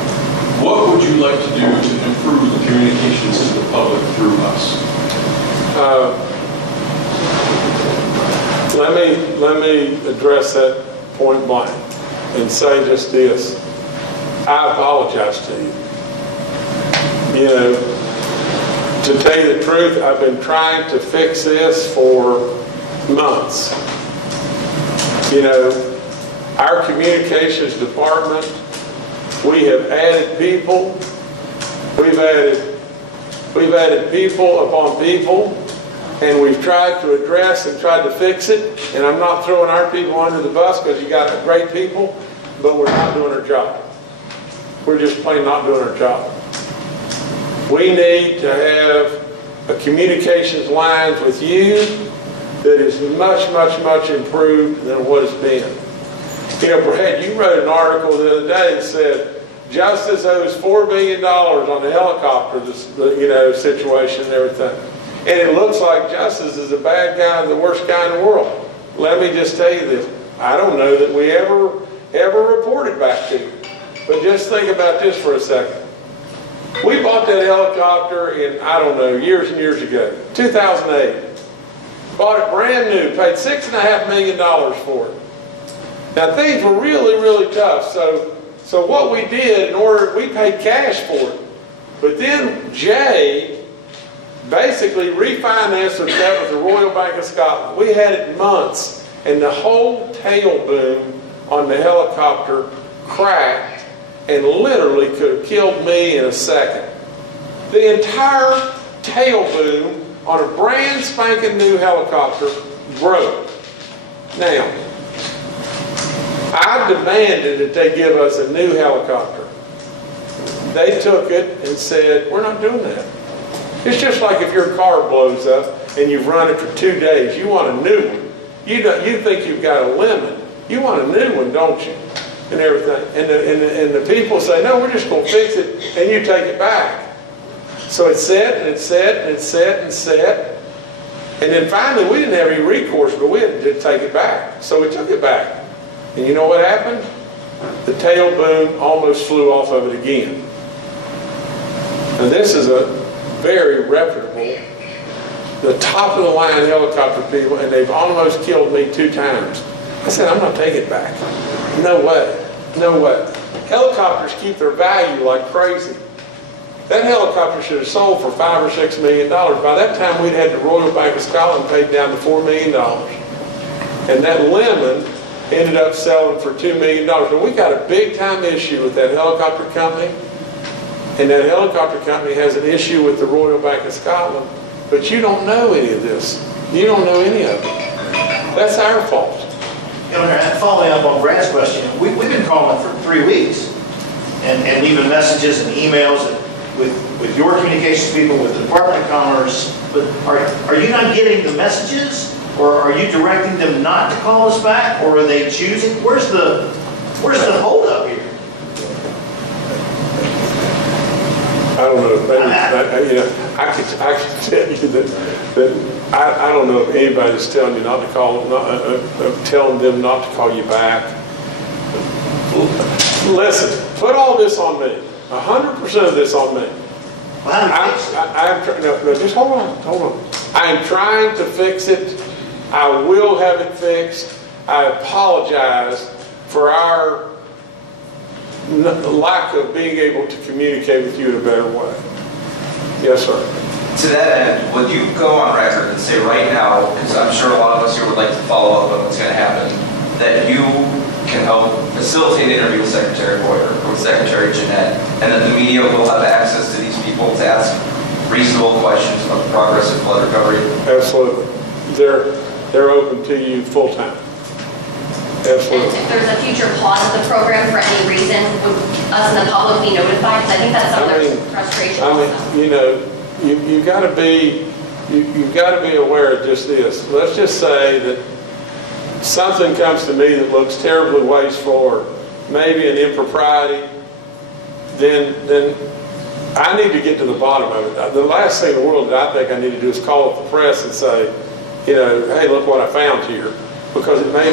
What would you like to do to improve the communications to the public through us? Let me address that point blank and say just this. I apologize to you. To tell you the truth, I've been trying to fix this for months. Our communications department, we have added people. We've added people upon people, and we've tried to address and tried to fix it. And I'm not throwing our people under the bus, because you got great people, but we're not doing our job. We're just plain not doing our job. We need to have a communications lines with you that is much, much, much improved than what it's been. Brad, you wrote an article the other day that said Justice owes $4 billion on the helicopter, situation and everything. And it looks like Justice is a bad guy, the worst guy in the world. Let me just tell you this. I don't know that we ever ever reported back to you. But just think about this for a second. We bought that helicopter in, I don't know, years and years ago, 2008. Bought it brand new, paid $6.5 million for it. Now things were really, really tough, so what we did we paid cash for it. But then Jay basically refinanced the debt with the Royal Bank of Scotland. We had it months, and the whole tail boom on the helicopter cracked and literally could have killed me in a second. The entire tail boom on a brand spanking new helicopter broke. Now, I demanded that they give us a new helicopter. They took it and said, we're not doing that. It's just like if your car blows up and you've run it for 2 days, you want a new one. You think you've got a lemon. You want a new one, don't you? And everything. And the people say, no, we're just going to fix it, and you take it back. So it sat and it sat and it sat and sat. And then finally we didn't have any recourse, but we had to take it back. So we took it back. And you know what happened? The tail boom almost flew off of it again. And this is a very reputable, the top of the line helicopter people, and they've almost killed me 2 times. I said, I'm not taking it back. No way. No way. Helicopters keep their value like crazy. That helicopter should have sold for $5 or $6 million. By that time, we'd had the Royal Bank of Scotland paid down to $4 million. And that lemon ended up selling for $2 million. And we got a big time issue with that helicopter company. And that helicopter company has an issue with the Royal Bank of Scotland. But you don't know any of this. You don't know any of it. That's our fault. Governor, following up on Brad's question, we've been calling for 3 weeks. And leaving messages and emails with your communications people, with the Department of Commerce. But are you not getting the messages? Or are you directing them not to call us back? Or are they choosing? Where's the hold up here? I don't know. Maybe, I could tell you that I don't know if anybody's telling you not to call, telling them not to call you back. Listen, put all this on me. 100% of this on me. Just hold on. I am trying to fix it. I will have it fixed. I apologize for our lack of being able to communicate with you in a better way. Yes, sir. To that end, would you go on record and say right now, because I'm sure a lot of us here would like to follow up on what's going to happen, that you can help facilitate an interview with Secretary Boyer or with Secretary Jeanette, and that the media will have access to these people to ask reasonable questions about the progress of flood recovery? Absolutely. They're open to you full time. Absolutely. And if there's a future pause of the program for any reason, would us and the public be notified? Because I think that's some of their frustration. You've got to be aware of just this. Let's just say that something comes to me that looks terribly wasteful or maybe an impropriety, then I need to get to the bottom of it. The last thing in the world that I think I need to do is call up the press and say, hey, look what I found here. Because it may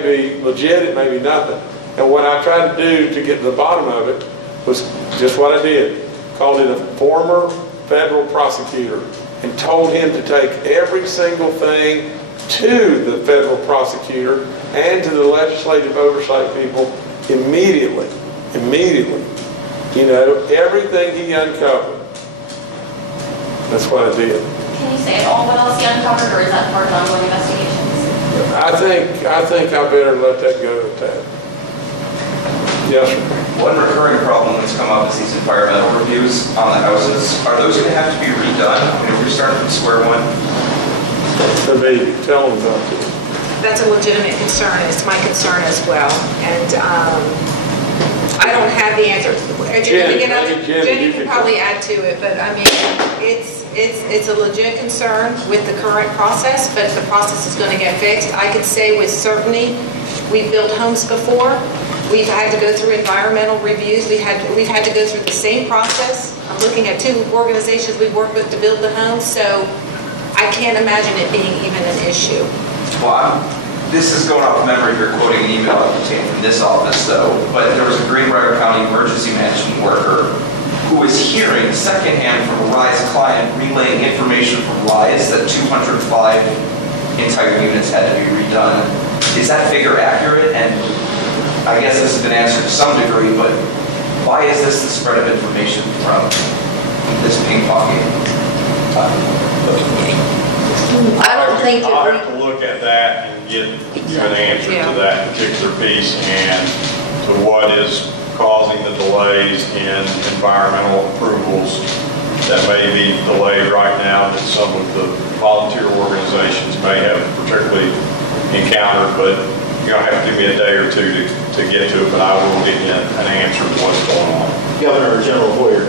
be legit, it may be nothing. And what I tried to do to get to the bottom of it was just what I did. Called in a former federal prosecutor and told him to take every single thing to the federal prosecutor and to the legislative oversight people immediately. Everything he uncovered. That's what I did. Can you say at all what else he uncovered, or is that part of ongoing investigations? I think I better let that go at that. Yes, sir. One recurring problem that's come up is these environmental reviews on the houses. Are those going to have to be redone? If we start from square one? Tell them about it. That's a legitimate concern. It's my concern as well. And I don't have the answer. Jenny can probably add to it, but I mean, it's a legit concern with the current process, but the process is going to get fixed. I could say with certainty, we've built homes before. We've had to go through environmental reviews. We've had to go through the same process. I'm looking at 2 organizations we've worked with to build the homes, so I can't imagine it being even an issue. Well, this is going off memory if you're quoting an email that came from this office though, but there was a Greenbrier County emergency management worker who was hearing secondhand from a RISE client relaying information from RISE that 205 entire units had to be redone. Is that figure accurate? And I guess this has been answered to some degree, but why is this the spread of information from this ping-ponging? I don't think that I'll have to look at that and get an answer to that particular piece and to what is causing the delays in environmental approvals that may be delayed right now that some of the volunteer organizations may have particularly encountered, but you're going to have to give me a day or two to get to it, but I will get you an answer to what's going on. Governor or General Hoyer,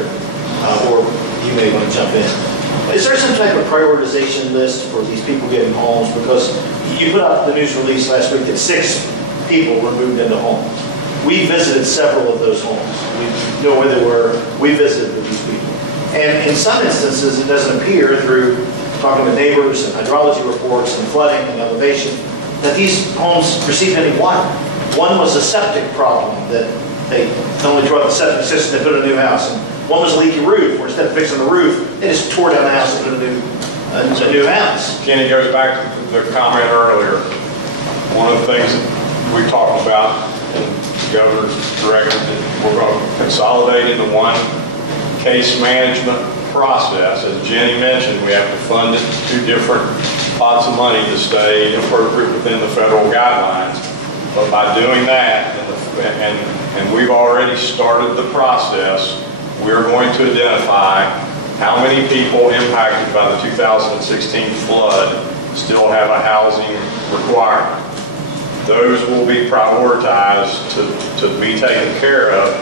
or you may want to jump in. Is there some type of prioritization list for these people getting homes? Because you put out the news release last week that 6 people were moved into homes. We visited several of those homes. We know where they were. We visited with these people. And in some instances, it doesn't appear through talking to neighbors and hydrology reports and flooding and elevation that these homes received any water. One was a septic problem that they only tore out the septic system, they put in a new house. And one was a leaky roof, where instead of fixing the roof, they just tore down the house and put a new house. Kenny, goes back to the comment earlier. One of the things that we talked about in the governor's directive that we're going to consolidate into one case management process. As Jenny mentioned, we have to fund it 2 different pots of money to stay appropriate within the federal guidelines. But by doing that, and we've already started the process, we're going to identify how many people impacted by the 2016 flood still have a housing requirement. Those will be prioritized to be taken care of.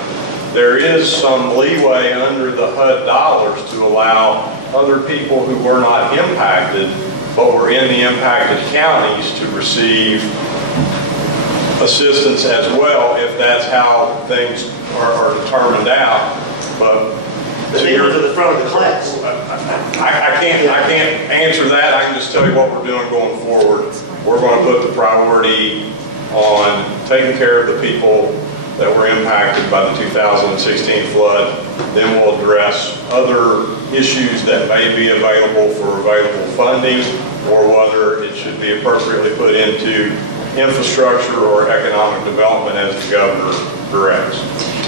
There is some leeway under the HUD dollars to allow other people who were not impacted but were in the impacted counties to receive assistance as well if that's how things are determined out. But they were to the front of the class. I can't answer that. I can just tell you what we're doing going forward. We're going to put the priority on taking care of the people that were impacted by the 2016 flood. Then we'll address other issues that may be available for available funding, or whether it should be appropriately put into infrastructure or economic development as the governor directs.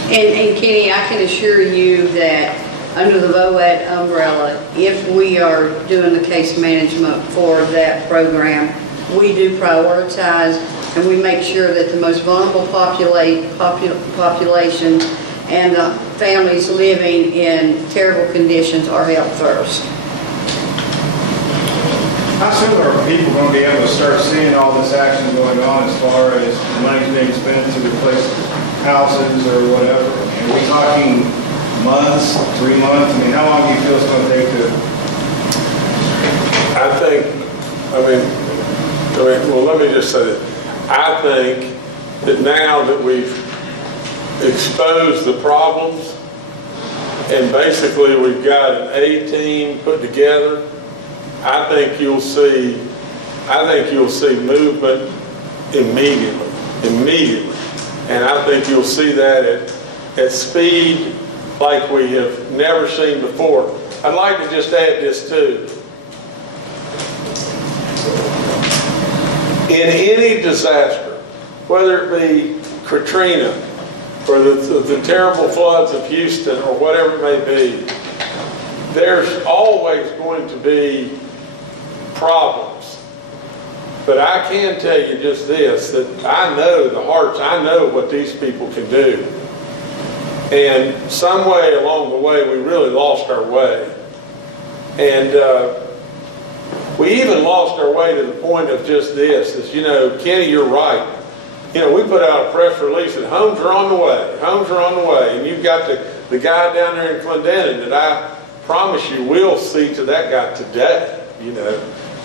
And Kenny, I can assure you that under the VOAD umbrella, if we are doing the case management for that program, we do prioritize and we make sure that the most vulnerable population and the families living in terrible conditions are held first. How soon are people going to be able to start seeing all this action going on as far as money being spent to replace houses or whatever? Are we talking months, 3 months? I mean, how long do you feel it's going to take to? Well, let me just say that. I think that now that we've exposed the problems and basically we've got an A team put together, I think you'll see movement immediately. And I think you'll see that at speed like we have never seen before. I'd like to just add this too. In any disaster, whether it be Katrina or the terrible floods of Houston or whatever it may be, there's always going to be problems. But I can tell you just this, that I know the hearts, I know what these people can do. And some way along the way, we really lost our way. And we even lost our way to the point of just this, is, Kenny, you're right. We put out a press release that homes are on the way, homes are on the way. And you've got the guy down there in Clendenin that I promise you we'll see to that guy today,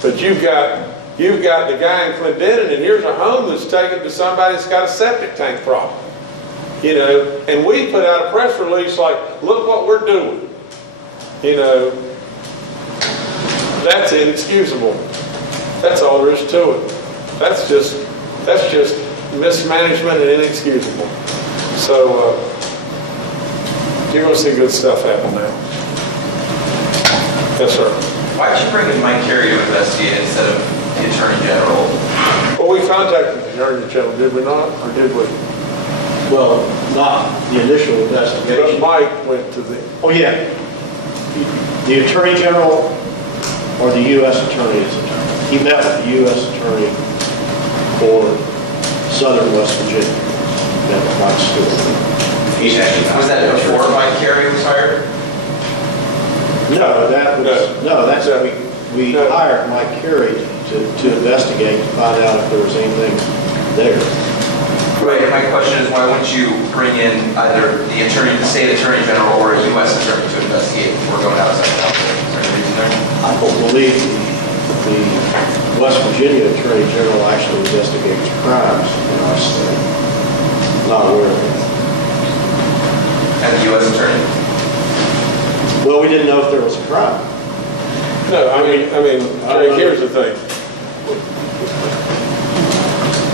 But you've got the guy in Clendenin, and here's a home that's taken to somebody that's got a septic tank problem. And we put out a press release like, look what we're doing. That's inexcusable. That's all there is to it. That's just That's just mismanagement and inexcusable. So you're going to see good stuff happen now. Yes, sir. Why did you bring in Mike Carey to investigate instead of the Attorney General? Well, we contacted the Attorney General, did we not? Or did we? Well, not the initial But investigation. Mike went to the, Oh, yeah. The Attorney General or the U.S. Attorney's attorney. He met with the U.S. Attorney for Southern West Virginia. Met with Mike Stewart. Was that before Mike Carey was hired? No, that's we hired Mike Carey to investigate, to find out if there was anything there. Right, and my question is, why wouldn't you bring in either the state attorney general or a U.S. attorney to investigate before going outside counsel? Is there any reason there? I don't believe the West Virginia Attorney General actually investigates crimes in our state. Not aware of it. And the U.S. attorney? Well, we didn't know if there was a crime. no, I mean, here's the thing.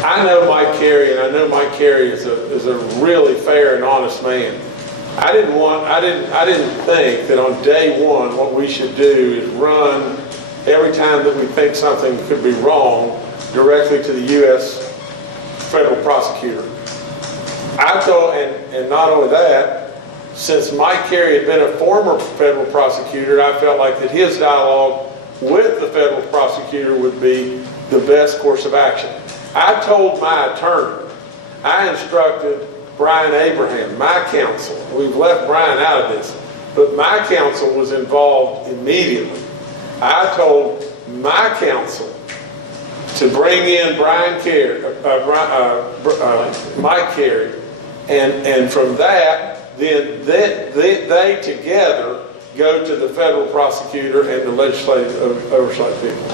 I know Mike Carey, and I know Mike Carey is a really fair and honest man. I didn't think that on day one what we should do is run every time that we think something could be wrong directly to the U.S. federal prosecutor. I thought, and not only that, since Mike Carey had been a former federal prosecutor, I felt like that his dialogue with the federal prosecutor would be the best course of action. I told my attorney, I instructed Brian Abraham, my counsel, we've left Brian out of this, but my counsel was involved immediately. I told my counsel to bring in Mike Carey, and from that, then they together go to the federal prosecutor and the legislative oversight people.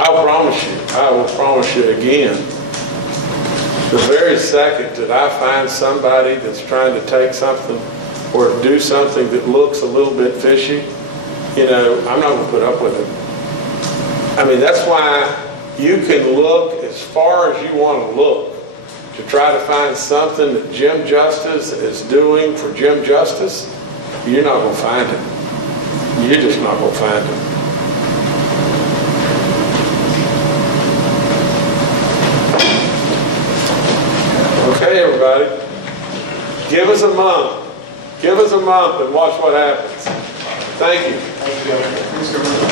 I will promise you again, the very second that I find somebody that's trying to take something or do something that looks a little bit fishy, I'm not going to put up with it. I mean, that's why you can look as far as you want to look to try to find something that Jim Justice is doing for Jim Justice. You're not going to find it. You're just not going to find it. Okay, everybody, give us a month. Give us a month and watch what happens. Thank you. Thank you, Governor.